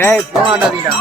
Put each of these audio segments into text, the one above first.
Hey, போடாதீடா.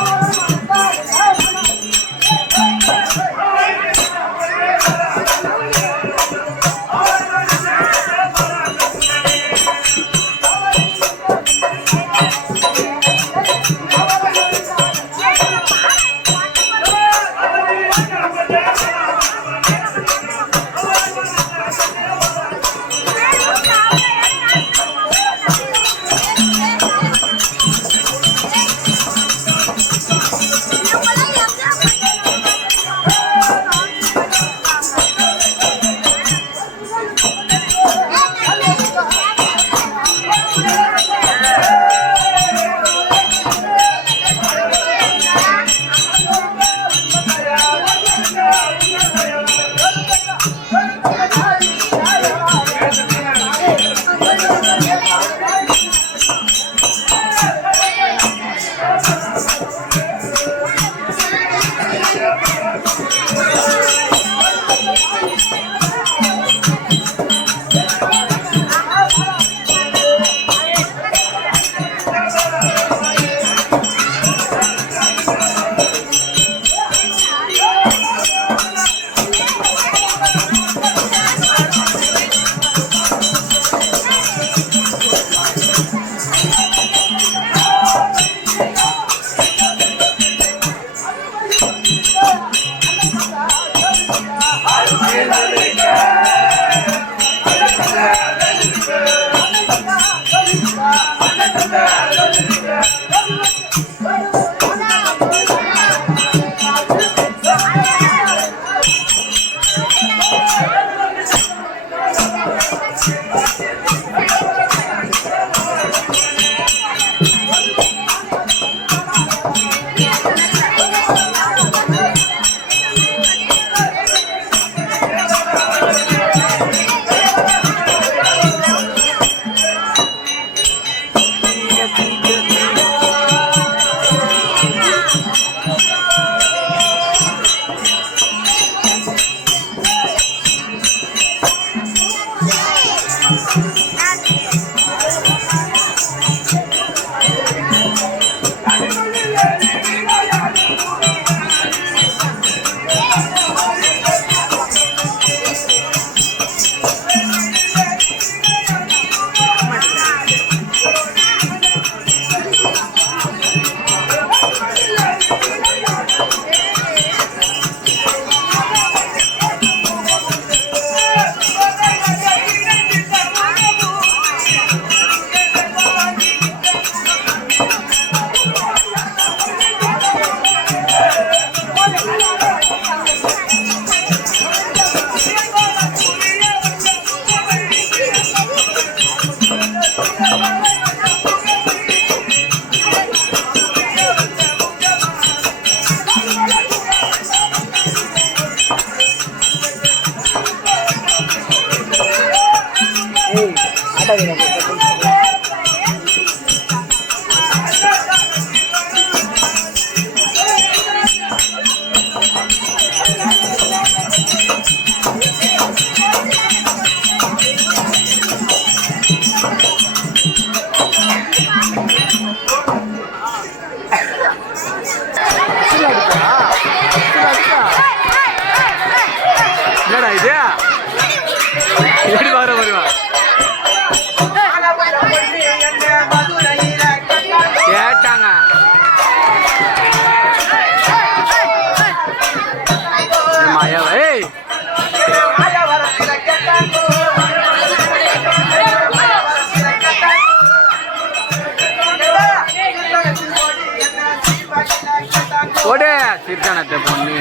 தனத்தை பொண்ணு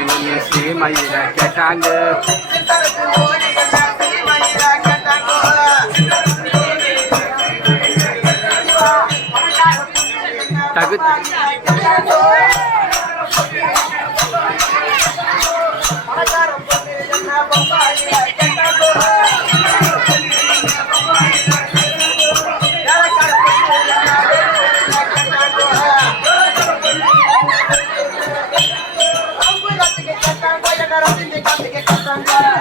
ஸ்ரீமயில கேட்டாங்க. தகு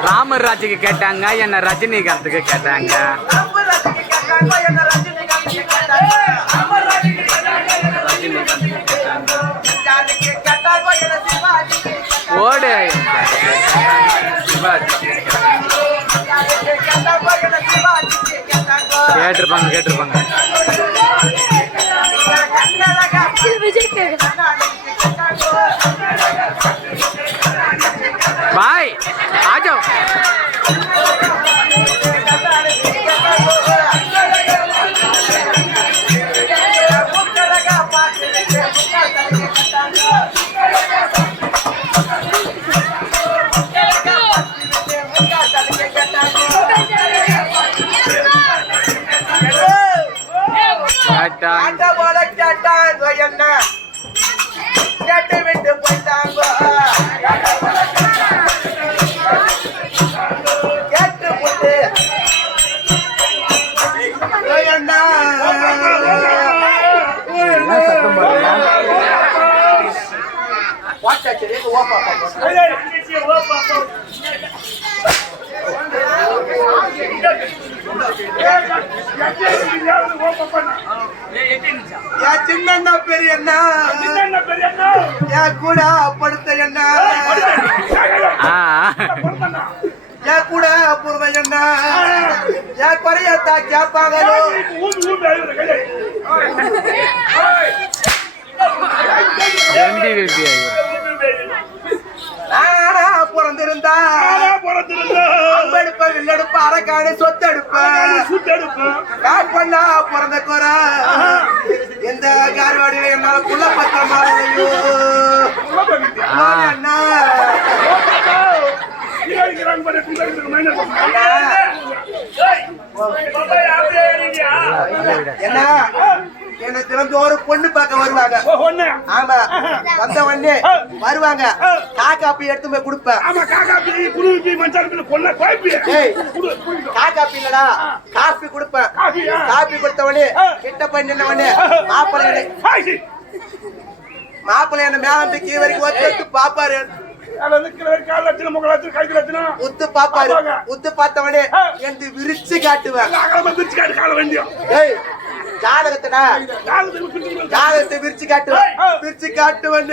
ராமர் ராஜுக்கு கேட்டாங்க, என்ன ரஜினிகாந்துக்கு கேட்டாங்க. ஓடு கேட்டிருப்பாங்க கேட்டிருப்பாங்க. பாய் ஆஜோ. கேட்டு விட்டு போயிட்டாங்க. கேட்டு போட்டு சின்ன பெரிய கூட படுத்த என்ன கூட பொறுமை என்ன குறையத்தா கேப்பாங்களோ. பிறந்திருந்தா அம்பெடுப்ப வில்லெடுப்ப அரக்காடு சொத்தெடுப்ப பண்ணா பிறந்த குறை எந்த கார்வாடியில என்னால புள்ள பத்திரமா என்ன என்ன திறந்து ஒரு பொண்ணு பார்க்க வருவாங்க. ஆமா வந்த உடனே வருவாங்க. காக்காப்பி எடுத்து போய் கொடுப்பேன். காக்காப்பி இல்லடா காஃபி கொடுப்பேன். காஃபி கொடுத்த உடனே கிட்ட போய் நின்ன உடனே மாப்பிள்ளை என்ன மேல கீ வரைக்கும் ஒத்து பாப்பாரு. உத்து பாப்பாரு. உத்து பார்த்தவனே என்று விரிச்சு காட்டுவேன். ஜாதகத்தை விரிச்சு காட்டுவேன். விரிச்சு காட்டுவேன்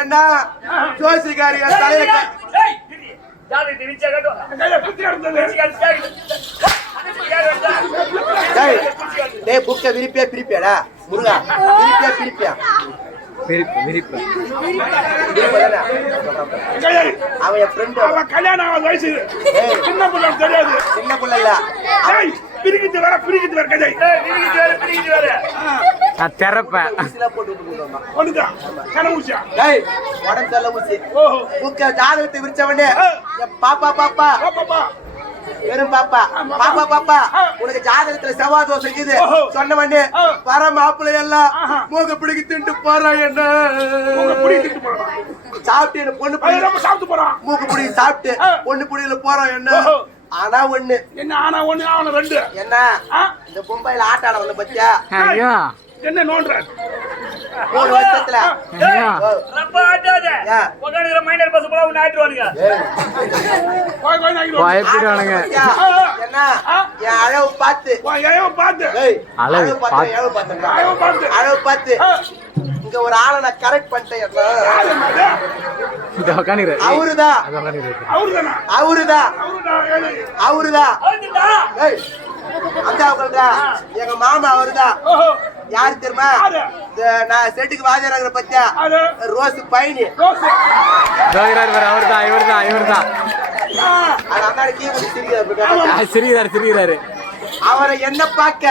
என்ன ஜோசிகாரி தலையில புக்க விரிப்பியா பிரிப்பியாடா முருகா விரிப்பியா பிரிப்பியா அவன் என் ஃப்ரெண்ட். கல்யாணம் வயசு சின்ன பிள்ளை தெரியாது. சின்ன பிள்ளை இல்ல பிரிக்கிட்டு வர கதை திறப்பேன் ஜாதகத்தை விரிச்சவனே பாப்பா பாப்பா வெறும் பாப்பா பாப்பா பாப்பா உனக்கு ஜாதகத்துல செவ்வாய் தோசை இருக்குது சொன்ன உடனே வர மாப்பிள்ளை எல்லாம் மூக்க பிடிக்க தின்ட்டு போறான். என்ன சாப்பிட்டு என்ன பொண்ணு சாப்பிட்டு போறான். மூக்கு பிடிக்க சாப்பிட்டு பொண்ணு பிடிக்கல போறான். என்ன ஆனா ஒண்ணு என்ன ஆனா ஒண்ணு அவன ரெண்டு என்ன இந்த பொம்பையில ஆட்டாட வந்து பத்தியா என்ன நோண்ற 3 வருஷத்துல ரொம்ப ஆட்டாத உட்கார்ந்துற மைனர் பஸ் போல உன்னை ஆட்டிடுவானுங்க. பயப்படுவானுங்க. என்ன என் அளவு பார்த்து அளவு பார்த்து இங்க ஒரு ஆளை நான் கரெக்ட் பண்ணிட்டேன். அவருதான் எங்க மாமா அவருதான். யாரு தெரியுமா? நான் செட்டுக்கு வாஜராகிற பத்தியா ரோஸ் பயணி இவர்தான். சிரிக்கிறாரு. அவரை என்ன பார்க்க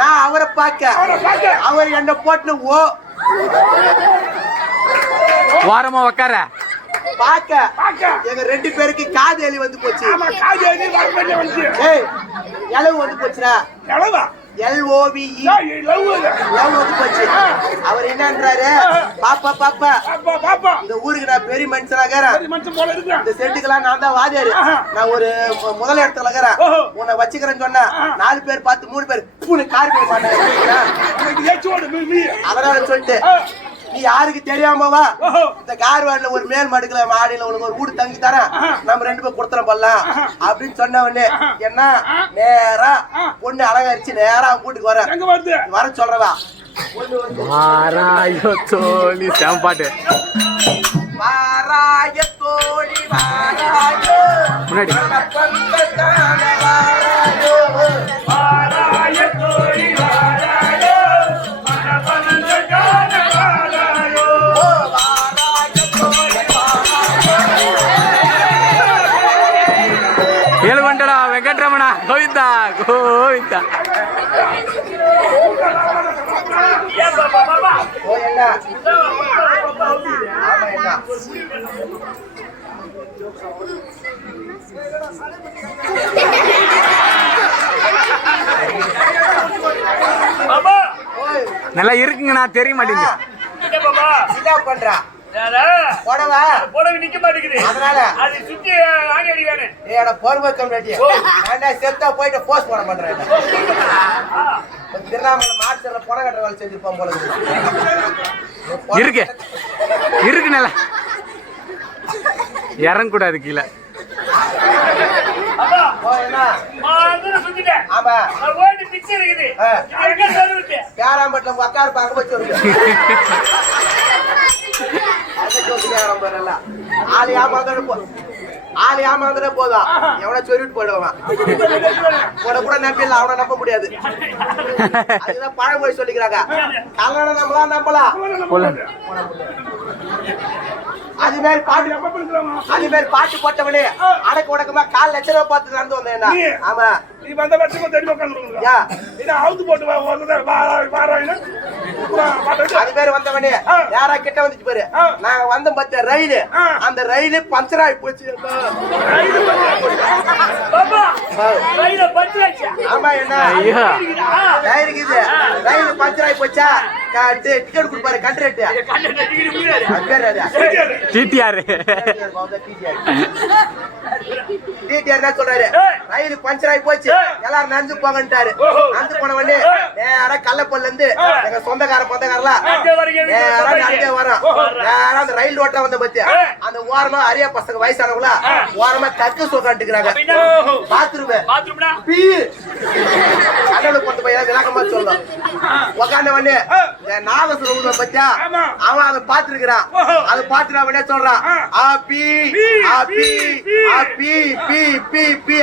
நான் அவரை பார்க்க அவர் என்ன போட்டு ஓரமா உக்கார பாக்க எங்க 2 பேருக்கு காது எலி வந்து போச்சு. எலவு வந்து போச்சுடா. LOVE லவ் வந்து போச்சு. அவர் என்னன்றாரு, பாப்பா பாப்பா இந்த ஊருக்கு நான் பெரிய மனுஷனாகிறேன், இந்த செட்டுக்கெல்லாம் நான் தான் வாதியாரு, நான் ஒரு முதல் இடத்துல இருக்கிறேன், உன்னை வச்சுக்கிறேன்னு சொன்னா 4 பேர் பார்த்து 3 பேர் கார் போக மாட்டாங்க. அதனால சொல்லிட்டு நீ யாருக்கு தெரியாமவா இந்த கார்வாடில ஒரு மேல் மடுக்கல மாடியில உனக்கு ஒரு வீடு தங்கி தரேன், நம்ம 2 பேர் கொடுத்துறோம் பண்ணலாம் அப்படின்னு சொன்ன உடனே என்ன நேரா பொண்ணு அலங்கரிச்சு நேரா வீட்டுக்கு வர சொல்றவா வாராயோ தோழி சாம்பாட்டு வாராய தோழி வாராயோ முன்னாடி வாராய தோழி வாராயோ ஏழுமண்டடா வெங்கட்ரமணா கோவிந்தா கோவிந்தா. நல்லா இருக்குங்கண்ணா, தெரிய மாட்டேங்குது. போயிட்டு போஸ்ட் பண்ண பண்றேன். திருவண்ணாமலை மாட்டுல புடவை கட்டுற வேலை செஞ்சிருப்பான் போல இருக்கு இருக்கு. நல்லா இறங்க கூடாது கீழே. பேராம்பட்டில உக்காரு பார்க்க வச்சு ஆளு ஏமாந்துட போதும், எவனை சொல்லிட்டு போயிடுவான். கூட நம்பிடல, அவனை நம்ப முடியாது. அதுதான் பழமொழி சொல்லிக்கிறாங்க. கல்யாணம் நம்பலாம் நம்பலாம், அது மாதிரி பாட்டு போட்டவனே அடக்கு உடக்கமா 4 லட்சம் ரூபாய் பார்த்து நடந்து வந்தேன். ஆமா நீ வந்த வருஷம் தெரியுமா அது பேர் வந்தவனே யாரா கிட்ட வந்துச்சு பாரு. நாங்க வந்த பத்த ரயிலு, அந்த ரயிலு பஞ்சர் ஆகி போச்சு. ஆமா என்ன இருக்குது, ரயிலு பஞ்சர் ஆகி போச்சா, டிக்கெட் கொடுப்பாரு கண்ட்ரேட் சொல்றாரு. ரயில் பஞ்சர் ஆகி போச்சு, எல்லாரும் நஞ்சு போங்கன்ட்டாரு. நஞ்சு போன உடனே நேரா கள்ளப்பல்ல இருந்து எங்க சொந்தக்காரலாம் நேரா நடந்தே வரோம். நேரா அந்த ரயில் ரோட்டா வந்த பத்தி அந்த ஓரமா அரியா பசங்க வயசானவங்களா ஓரமா தக்கு சோக்காட்டுக்கிறாங்க. பாத்ரூம் கடவுளை பொறுத்த பையன் விளக்கமா சொல்லும். உக்காண்ட உடனே நாகசுர பத்தியா அவன் அதை பாத்துருக்கிறான். அதை பாத்துட்டு அவனே சொல்றான்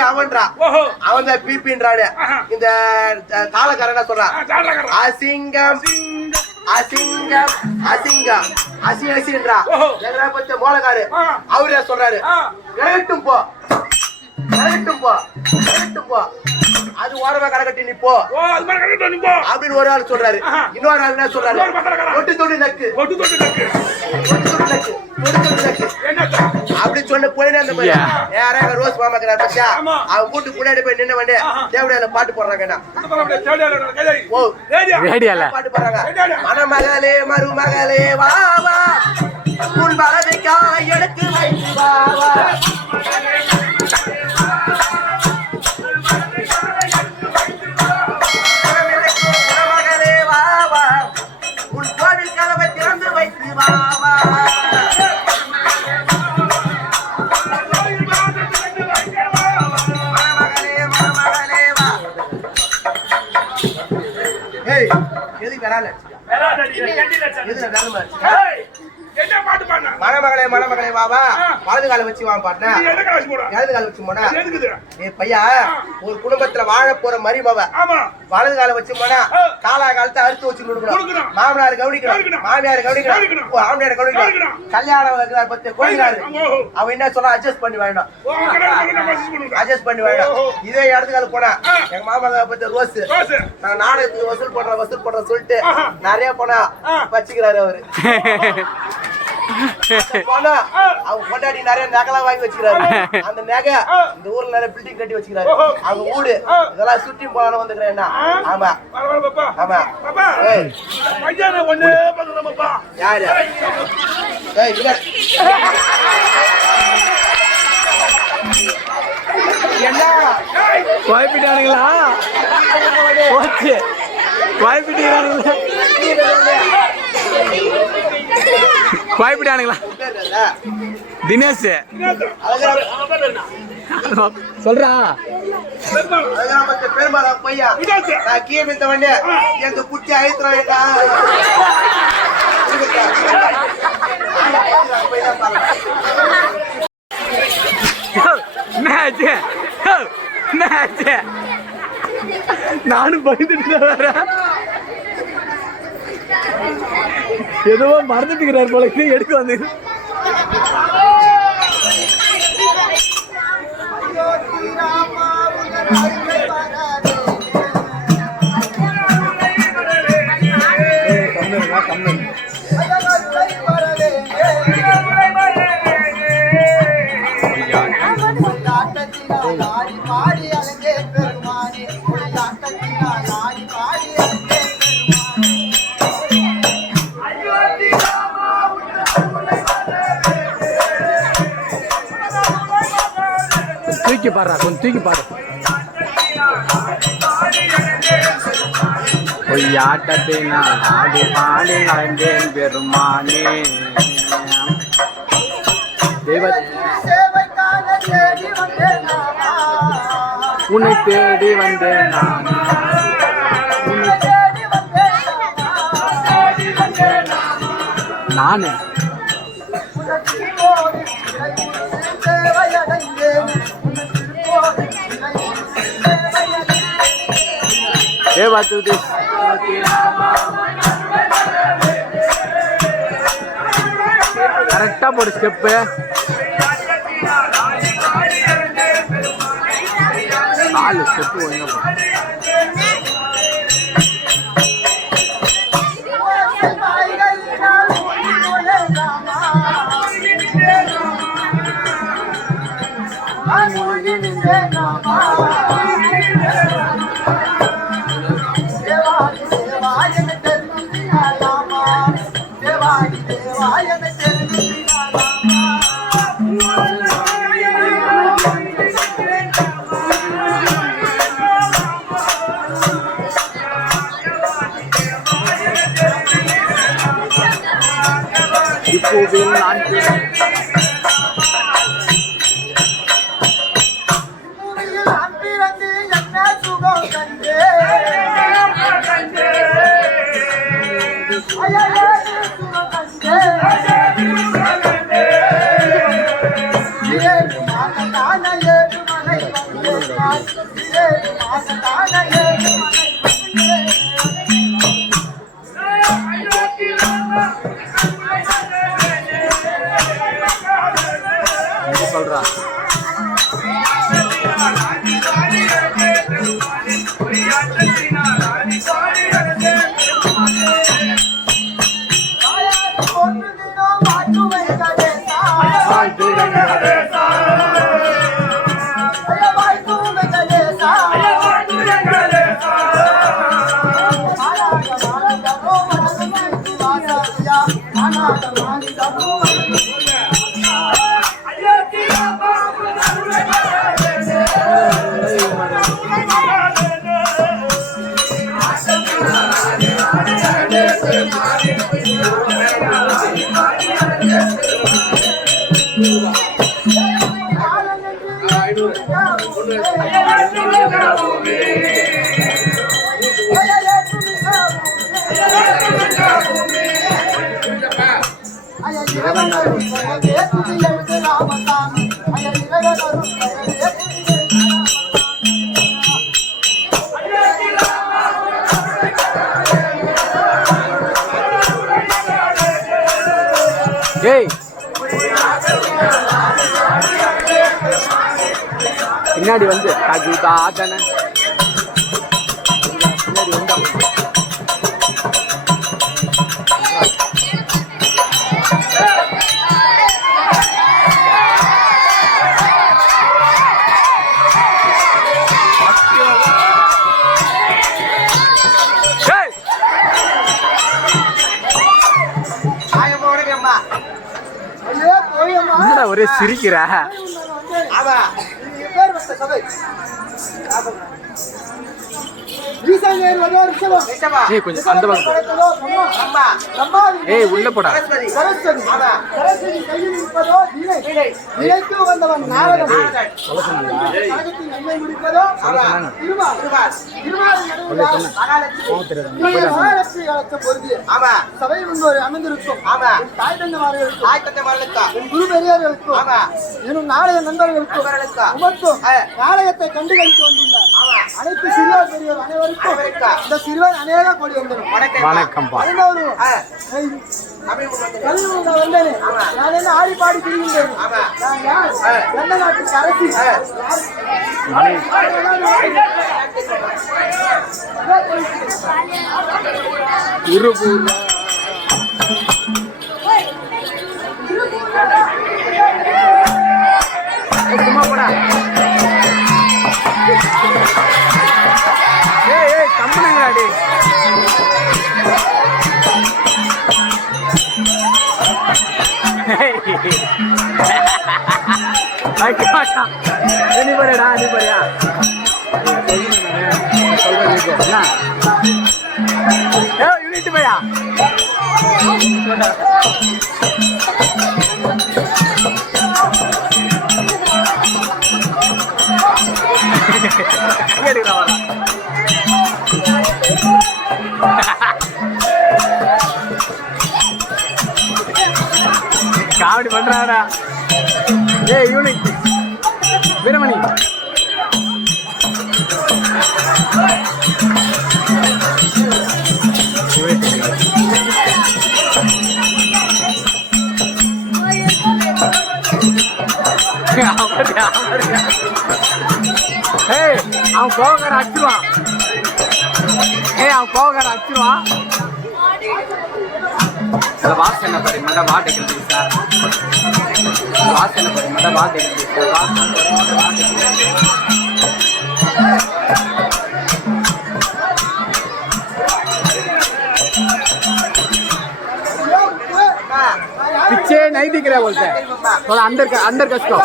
அவன்றான். அவன் தான் பிபின்றானு. இந்த காலக்காரன் என்ன சொல்றான், அசிங்கம் அசிங்கம் அசிங்கம் அசி அசின்றான். எங்களை பத்தி மோளக்காரு அவரே சொல்றாரு, விளையாட்டும் போ விளையாட்டும் போ விளையாட்டும் போ, அது ஓரமா கடைக்கட்டி நிப்போ அப்படின்னு ஒரு ஆள் சொல்றாரு. இன்னொரு ஆள் என்ன சொல்றாரு, தொட்டு தொட்டு நக்கு தொட்டு தொட்டு நக்கு அப்படின்னு சொன்ன போயிட்டு அந்த யாரா ரோஸ் மாமாக்கிறார் பச்சா அவன் கூட்டு முன்னாடி போய் நின்ன வண்டி தேவடியால பாட்டு போடுறாங்க. பாட்டு போடுறாங்க, மணமகளே மருமகளே வா வா உன் வலதுக்கா எடுத்து வைத்து வா வா, மணமகளே வா வா உன் கோவில் கதவை திறந்து வைத்து வா வா. மணமகளே மணமகளே வாவா வலது கால வச்சு வாங்க பாட்டா இடது கால வச்சு போனா பையா ஒரு குடும்பத்துல வாழ போற மருமவ வலது கால வச்சு போனா காலா காலத்தை அறுத்து வச்சு கொடுக்கணும். மாமனார் கவனிக்கணும், மாமியார் கவனிக்கணும், மாமியார் கவனிக்கணும். கல்யாணம் பத்தி கோயிலாரு அவன் என்ன சொன்னா அட்ஜஸ்ட் பண்ணி வேணும், அட்ஜஸ்ட் பண்ணி வேணும். இதே இடது கால போனா எங்க மாமா பத்தி ரோஸ் நாங்க நாடகத்துக்கு வசூல் பண்றோம் சொல்லிட்டு நிறைய போனா வச்சுக்கிறாரு அவரு. போனா அவங்க கொண்டாடி நிறைய நகைலாம் வாங்கி வச்சுக்கிறாரு. அந்த நகை இந்த ஊர்ல நிறைய பில்டிங் கட்டி வச்சுக்கிறாரு. அவங்க வீடு இதெல்லாம் சுற்றி போனாலும் வந்துக்கிறேன் என்ன. ஆமா ஆமா. யாரு என்ன குழப்பிட்டானுங்களா? போச்சு, குழப்பிட்டானுங்களா? குழப்பிட்டானுங்களா? தினேஷ் சொல்றா. பெருமாள் பையா நான் கீழே வண்டி எந்த குட்டி அழுத்துறான்டா. நானும் பயந்துட்டு வர ஏதோ மறந்துட்டுக்கிறார் போல எடுக்க வந்து. தூக்கி பாடுறா, கொஞ்சம் தூக்கி பாடு. பொய்யாட்டத்தினால் ஆடி பாடி அடைந்தேன் பெருமானே. உன்னை தேடி வந்தேன் நான், நானு கரெக்டா போடு ஸ்டெப்பு. நாலு ஸ்டெப்பு ஒழுங்கா போடு. இப்போவில் நான் சொல்றான். பின்னாடி வந்து தாத்தான பின்னாடி வந்தா ஒரே சிரிக்கிற. ஆமா இது பேர் வச்ச சபை. ஏய் கொஞ்சம் அந்த பக்கம். ஏய் உள்ள போடா. சபை அமைந்திருக்கும் தாய் தந்தைமார்களுக்கும் குரு பெரியார்களுக்கும் எனும் நாளைய நண்பர்களுக்கும் உமக்கும் நாளையத்தை கண்டுகளித்து வந்துள்ள அனைத்து சிறியோர் பெரியோர் அனைவருக்கும் இந்த சிறுவன் அநேக கோடி வந்துடும். வணக்கம்பா. வந்தேன் நான் என்ன ஆடி பாடி திரிகின்றேன். நான் யார்? எந்த நாட்டுக்கு அரசி? சும்மா போடா. ஏய் ஏய் கம்பெனிங்களாடி. நீ போறியா நீ போறியா யூனிட் பையா. காமெடி பண்றாடா. ஏய் யூனிட் வீரமணி. ஏய் அவன் கோவக்கார அடிச்சிருவான். அவன் கோவக்கார அடிச்சிருவான். வாசனை பாரு மட வாட்டுக்கிறது சார். வாசனை பாரு மட வாட்டுக்கிறது पिछे नहीं दिख रहा बोलते हैं थोड़ा अंदर कस को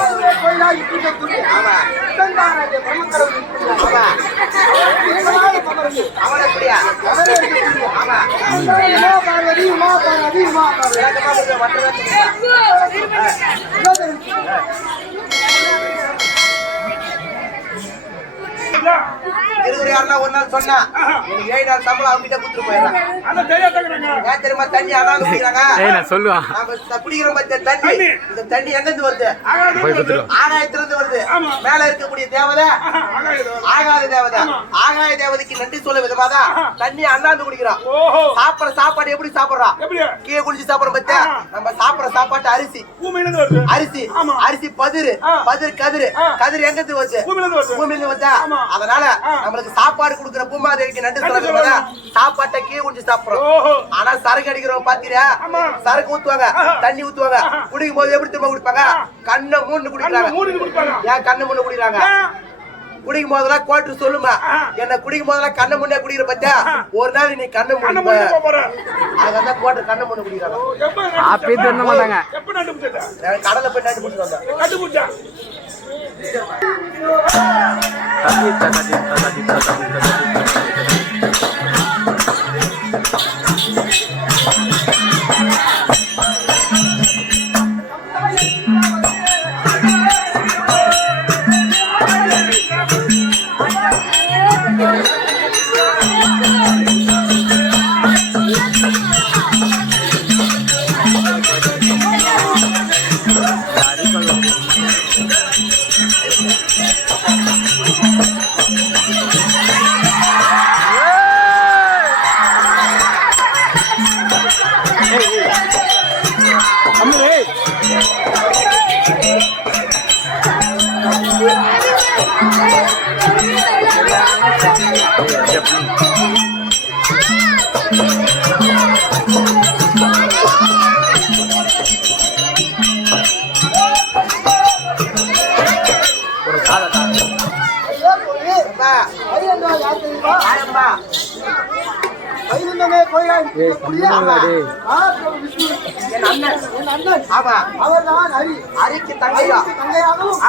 ஒரு நாள் சொன்னா 7 நாள் சம்பளம் அவங்க கிட்ட கொடுத்துட்டு போயிடுறாங்க. தெரியுமா தண்ணி அனாலும் குடிக்கிறாங்க. சொல்லுவான் குடிக்கிற தண்ணி இந்த தண்ணி எங்க இருந்து வருது? ஆகாயத்துல இருந்து வருது. மேல இருக்கக்கூடிய தேவதை ஆகாத தேவதை. ஆகாய தேவதைக்கு நன்றி சொல்ல விதமாதான் தண்ணி அண்ணாந்து குடிக்கிறான். சாப்பிடுற சாப்பாடு எப்படி சாப்பிடுறான்? கீழே குடிச்சு சாப்பிடுற பத்தியா? நம்ம சாப்பிடுற சாப்பாட்டு அரிசி அரிசி அரிசி பதிரு பதிரு கதிரு கதிரு எங்க இருந்து வருது? பூமியில இருந்து வருதா? அதனால நம்மளுக்கு சாப்பாடு கொடுக்குற பூமாதேவிக்கு நன்றி சொல்ல சாப்பாட்டை கீழே குடிச்சு சாப்பிடுறோம். ஆனா சரக்கு அடிக்கிறவங்க பாத்தீங்கன்னா சரக்கு ஊத்துவாங்க தண்ணி ஊத்துவாங்க. குடிக்கும் போது எப்படி திரும்ப குடிப்பாங்க? கண்ணை மூணு குடிக்கிறாங்க. ஏன் கண்ணை மூணு குடிக்கிறாங்க? குடிக்கும் போதெல்லாம் கோட்டு சொல்லுமா என்ன குடிக்கும் போதெல்லாம் கண்ணை முன்னே குடிக்கிற பத்தியா? ஒரு நாள் நீ கண்ணை மூணு அதான் கோட்டு கண்ணை மூணு குடிக்கிறாங்க. கடலை போய் நட்டு முடிச்சு வந்தேன். வைகுந்தமே கோயிலாய் என் அண்ணன் ஆமா அவர்தான் ஹரிக்கு தங்கையாகவும்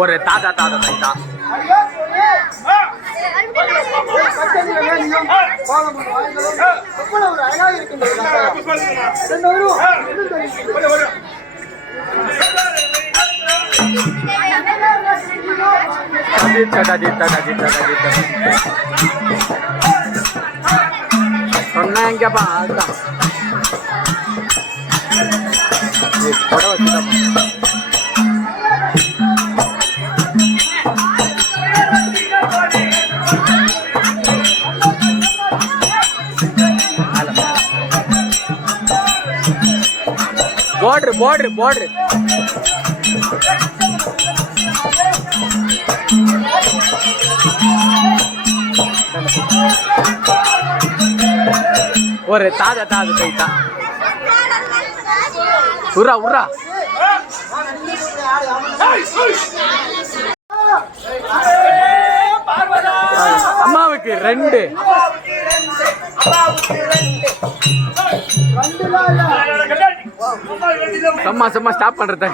ஒரு தாத்தா தாத்தா தாத்தா சொன்னாங்கப்பா அதுதான் கொடை வச்சுதான் border ஒரு தாஜா தாஜா கைட்டா உர்ரா உர்ரா அம்மாவுக்கு ரெண்டு சும்மா சும்மா ஸ்டாப் பண்றது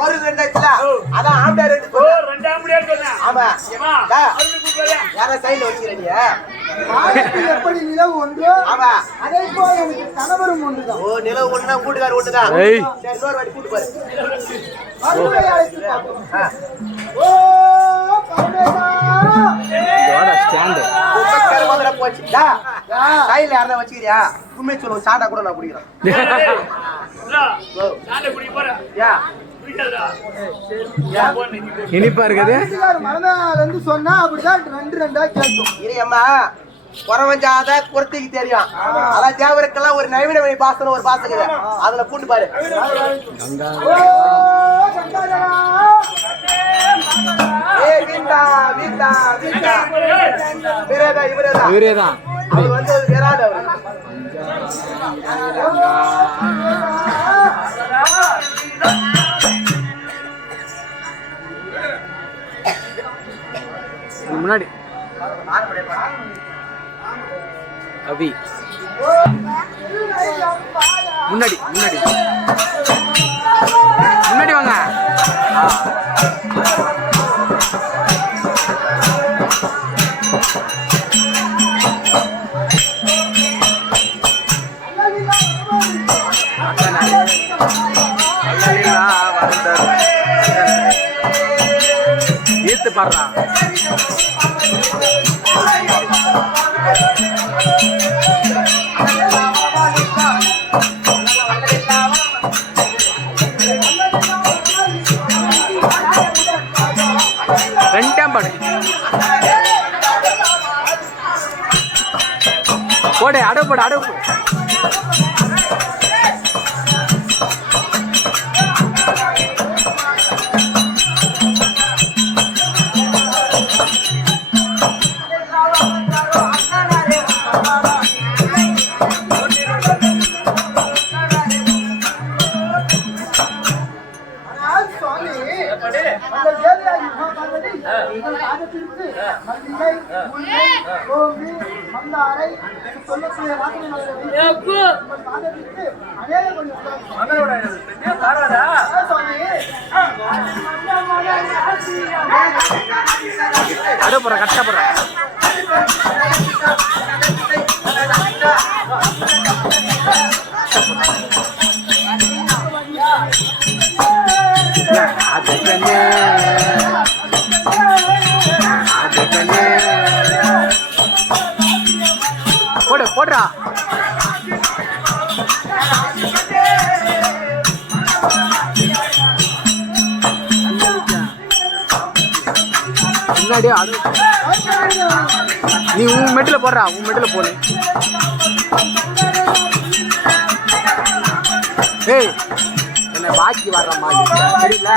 ஒரு ரெண்டு அதான் ஆம்பளை ரெண்டு ரெண்டு ஆம்பளை சொன்னேன் ஆமா யார சைடுல வச்சிரீங்க மாயத்தில் எப்படி நிலவு ஒன்று ஆமா அதே போல எனக்கு கணவரும் ஒன்றுதான் ஓ நிலவு ஒண்ணுனா கூட்டுக்கார ஒண்ணுதான் சரி இன்னொரு வாட்டி கூட்டு பாரு ஓ பரமேசா இதோட ஸ்டாண்ட் பக்கற மாதிரி போச்சுடா சைடுல யாரத வச்சிரியா உண்மை சொல்லுங்க சாண்டா கூட நான் குடிக்கிறேன் சாண்டா குடி போற யா இனிப்பா இருக்குது மறந்து சொன்னா அப்படிதான் ரெண்டு ரெண்டா கேட்கும் இறையம்மா குறவஞ்சாத குறத்திக்கு தெரியும் அதான் தேவருக்கெல்லாம் ஒரு நவீன வழி பாசனம் ஒரு பாசம் அதுல கூட்டு பாரு இவரேதான் அவர் வந்து வேறாது அவரு முன்னாடி அபி முன்னாடி முன்னாடி முன்னாடி வாங்க ஈர்த்து பாடுறா ரெண்டாம் பாடு போடு அடவு போடு அடவு போடு அடப்புற கட்டப்புற அது போடுறா முன்னாடியே நீ உன் மெட்டில் போடுறா உன் மெட்டில் போடு ஏய் என்ன பாக்கி வர்ற மாதிரி தெரியல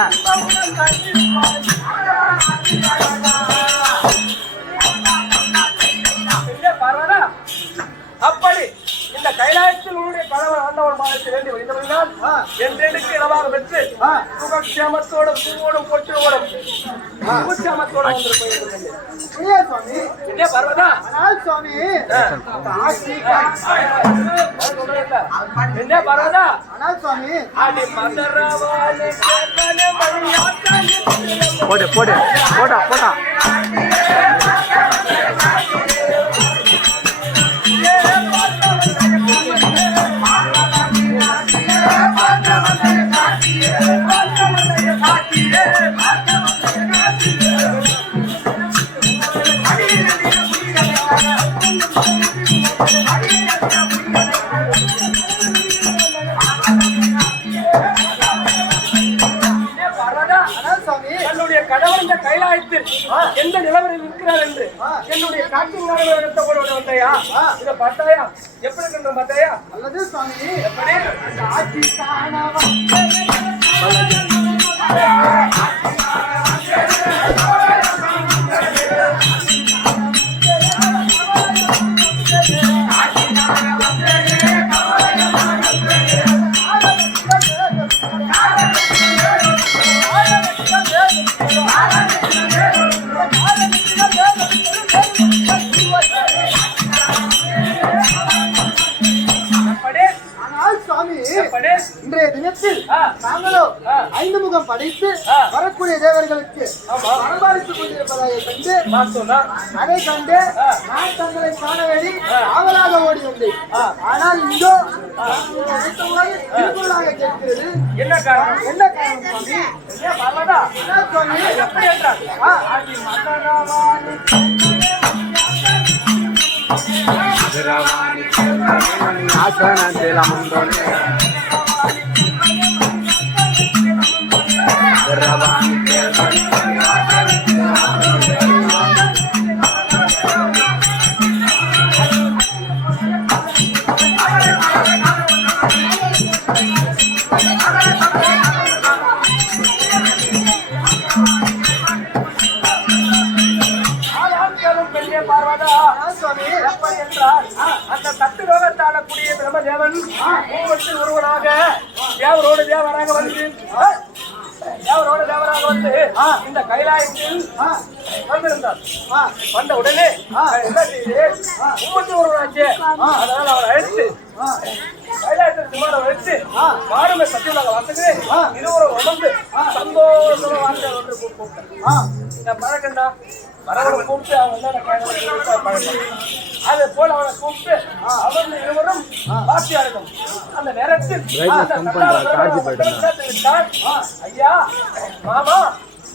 அப்படி இந்த கைலாயத்தில் உன்னுடைய கணவன் ஆண்டவன் மாதத்தில் வேண்டி வைத்தவர்கள் என்றெடுக்கு இடமாக பெற்று சுகக்ஷேமத்தோடு பூவோடும் பொற்றோடும் சுகக்ஷேமத்தோடு போடு போடு போடா போடா என்னுடைய கடவுள் இந்த கைலாயத்தில் எந்த நிலவரில் இருக்கிறார் என்று என்னுடைய காட்சி நடத்த வந்தையா இதை பார்த்தாயா எப்படி இருக்கின்ற பார்த்தாயா அல்லது சுவாமி எப்படி இன்றைய தினத்தில் நாங்களோ 5 முகம் படைத்து வரக்கூடிய தேவர்களுக்கு வரவழைத்துக் கொண்டிருப்பதாக கண்டு அதை கண்டு நான் தங்களை காண வேண்டி ஆவலாக ஓடி வந்தேன். ஆனால் இந்தோ திருக்குறளாக கேட்கிறது. என்ன காரணம்? என்ன காரணம் சுவாமி? எப்படி என்றால் அந்த தத்துரோகத்தாடக்கூடிய பிரம்மதேவன் ஒருவனாக தேவரோடு தேவராக வந்து இந்த கைலாயத்தில் வந்திருந்தார். வந்த உடனே என்ன செய்து ஒருவனாச்சு அதனால அவரை அழைத்து கைலாயத்தில் சுமாரம் அழைத்து வாருமே சத்தியமாக வந்தது இருவரும் அமர்ந்து சந்தோஷமா வாழ்ந்த ஒன்று கூப்பிட்டேன் பழக்கண்டா வரவனை கூப்பிட்டு அவன் பழக்கம் அதே போல அவனை கூப்பிட்டு அவர்கள் இருவரும் வாசியார்கள் அந்த நேரத்தில் ஐயா மாமா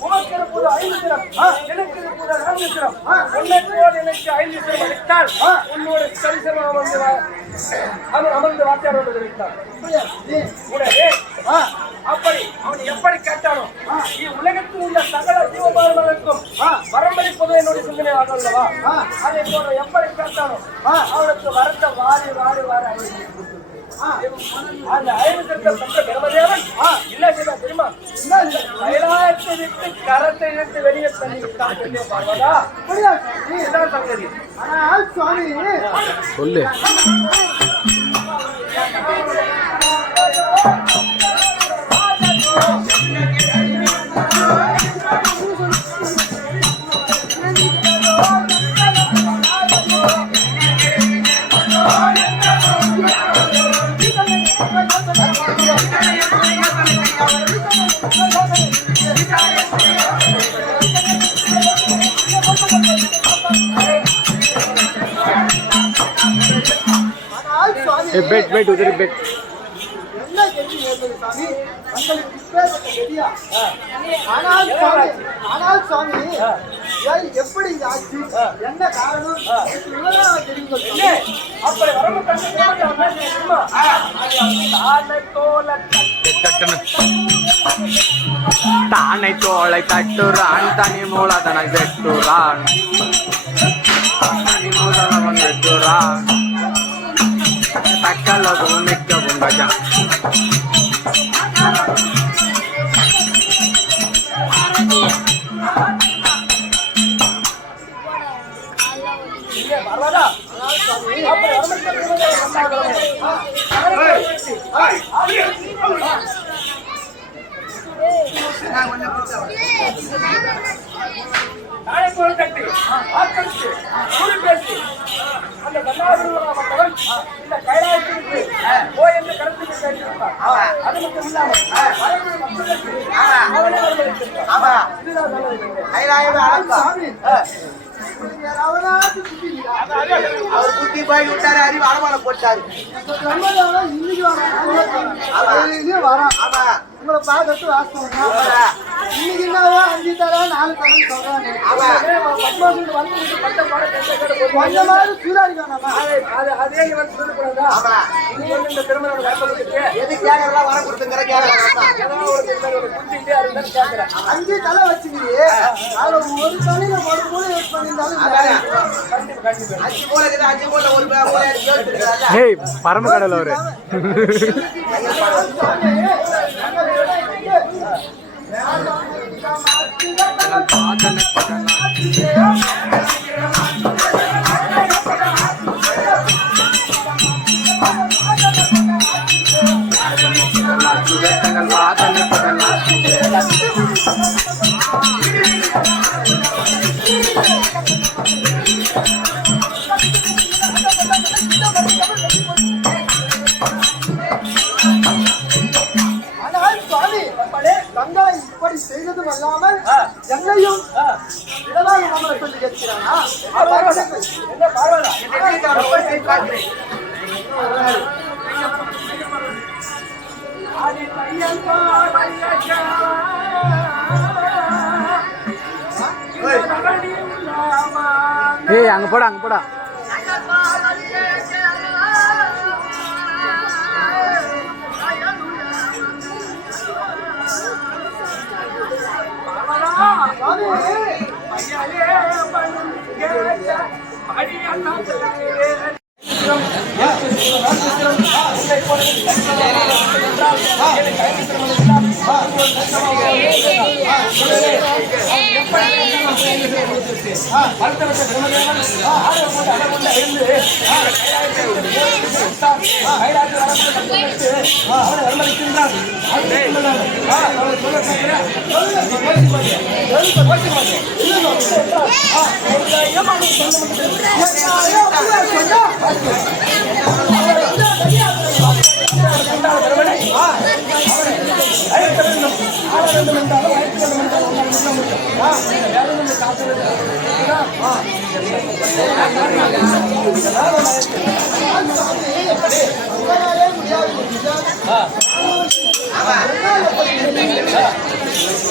உனக்கு இருப்பது 5 தினம் எனக்கு இருப்பது 4 தினம் உன்னைப்போல் எனக்கு 5 தினம் அளித்தால் உன்னோட சரிசமம் அமர்ந்து வாத்தியாரோடு இருக்கிறார். அப்படி அவன் எப்படி கேட்டானோ உலகத்தில் உள்ள சகல ஜீவபாரங்களுக்கும் வரம்பளிப்பது என்னுடைய சிந்தனை ஆகல்லவா அதே போல எப்படி கேட்டானோ அவனுக்கு வரத்தை வாரி வாரி வாரி அந்த 5 திட்டம் பெற்ற பிரம்மதேவன் என்ன செய்தான் தெரியுமா? கைலாயத்தை விட்டு கரத்தை விட்டு வெளியே தள்ளிவிட்டான். பார்வதா இதுதான் சங்கதி. ஆனால் சுவாமி சொல்லு बेट बेट उधर बेट என்ன கெதி ஏற்பது சாமி? தங்களுக்கு இப்பேற்பட்ட கெதியா? ஆனால் சுவாமி எப்படி இது ஆச்சு? என்ன காரணம்? விவரம் தெரிந்து சொல்லுங்க. அப்படி வரம்பு கண்டு தானை தோளை தட்டுறான் தனி மூலதனை வெட்டுறான் தனி மூலதனம் வெட்டுறான் தக்கலவும் மிக்கவும் கஜா வரவாதா அப்படி வரம்பு நாளை போல் கட்டி ஆக்கரித்து கூறி பேசி அந்த கண்ணாபிரமணப்பட்டவன் இந்த கைலாயத்திற்கு போய் என்று கருத்து பேசியிருப்பார். அது மட்டும் இல்லாமல் வரக்கூடிய மக்களுக்கு அவனே அனுமதித்திருப்பார். இதுதான் சாமி அவனாச்சு சுத்திங்களா? அவர் புத்தி போய் விட்டாரு, அறிவு அடமான போட்டாரு. இன்னைக்கு வரான். ஆமா உங்களை பார்க்கறது வாஸ்தவம் தான். இன்னைக்கு என்னவோ 5 தரம் 4 தரம் சொல்றாங்க. பத்மாசுக்கு வந்து பட்ட பாட கொஞ்ச மாதிரி சூடாடிக்கானமா? அதே இவன் சொல்லக்கூடாதா? ஆமா இனி வந்து இந்த திருமணம் வாய்ப்புகளுக்கு எது கேட்கறதெல்லாம் வர கொடுத்துங்கிற கேட்கறேன். குஞ்சிட்டே இருந்தாலும் கேட்கிறேன். 5 தலை வச்சுக்கிறியே, அதுல ஒரு தலையில ஒரு மூளை யூஸ் பண்ணியிருந்தாலும் கண்டிப்பா கண்டிப்பா 5 போல இருக்குது, 5 போல ஒரு மூலை கேட்டுருக்காங்க. ஏய் பரம கடல் அவரு ஆனால் சுவாமி கங்கா இப்படி செய்ததும் அல்லாமல் என்னையும் இடமாக நம்மளை சொல்லி கேட்கிறானா? என்ன பரவாயில்ல ஏய் அங்க போடா அங்க போடா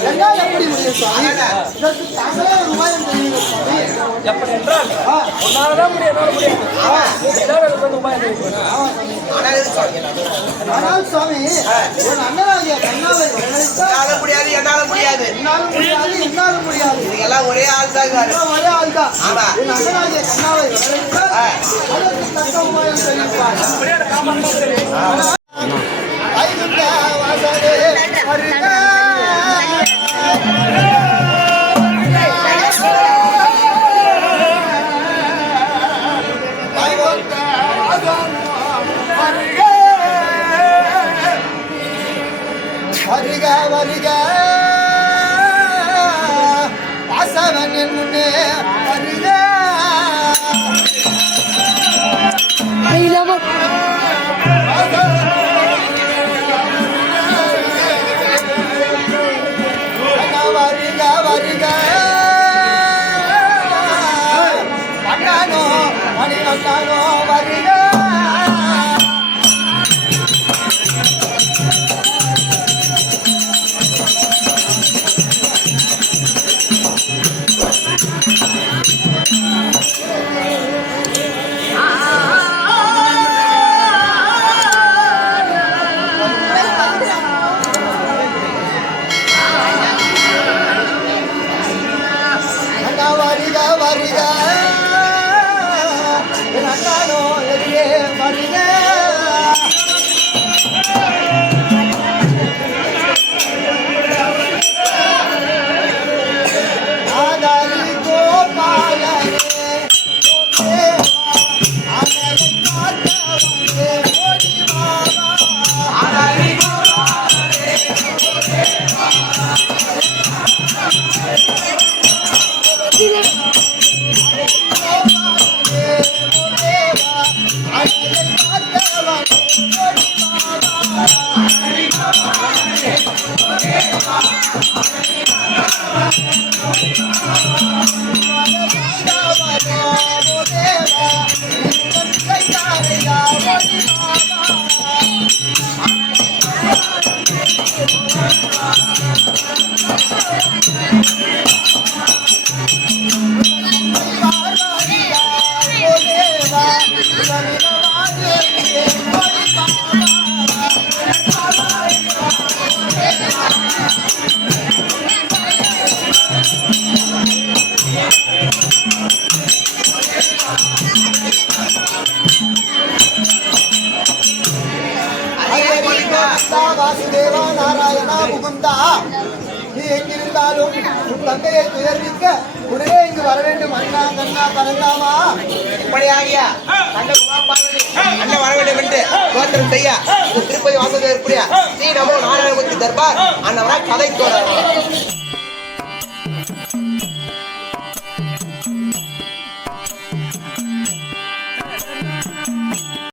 என்னால் எப்படி முடியும் சுவாமி? இதற்கு தாங்களே ஒரு உபாயம் தெரியுங்க சுவாமி. எப்படி என்றால் உன்னாலதான் முடியும், என்னால முடியாது. இதான் எனக்கு வந்து உபாயம் தெரியும். ஆனால் சுவாமி என் அண்ணனாகிய கண்ணாவை வரவழைத்தால் என்னால முடியாது, என்னால முடியாது, என்னாலும் முடியாது, என்னாலும் முடியாது. இதெல்லாம் ஒரே ஆள் தான் இருக்காரு. எல்லாம் ஒரே ஆள் தான். ஆமா. என் அண்ணனாகிய கண்ணாவை வரவழைத்தால் அதற்கு தக்க உபாயம் தெரிவிப்பார். அப்படியே எனக்கு காப்பாற்ற தெரியும். ஐந்து வாசலே வருக. வருக வருக வாசவன் என் முன்னே வருக. வருக வருக வண்ணானோ மணி வண்ணானோ வருக. வாசுதேவா நாராயணா முகுந்தா நீ எங்கிருந்தாலும் உன் தந்தையை துயர்விக்க உடனே இங்கு வர வேண்டும் அண்ணா கண்ணா பரந்தாமா இப்படியாகியா அண்ணன் உமாபார்வதி அண்ணன் வர வேண்டும் என்று தோத்திரம் செய்ய திருப்பதி வாசுதேவர் புரிய ஸ்ரீ நமோ நாராயணமூர்த்தி தர்பார் அண்ணவரா கதை தோழர்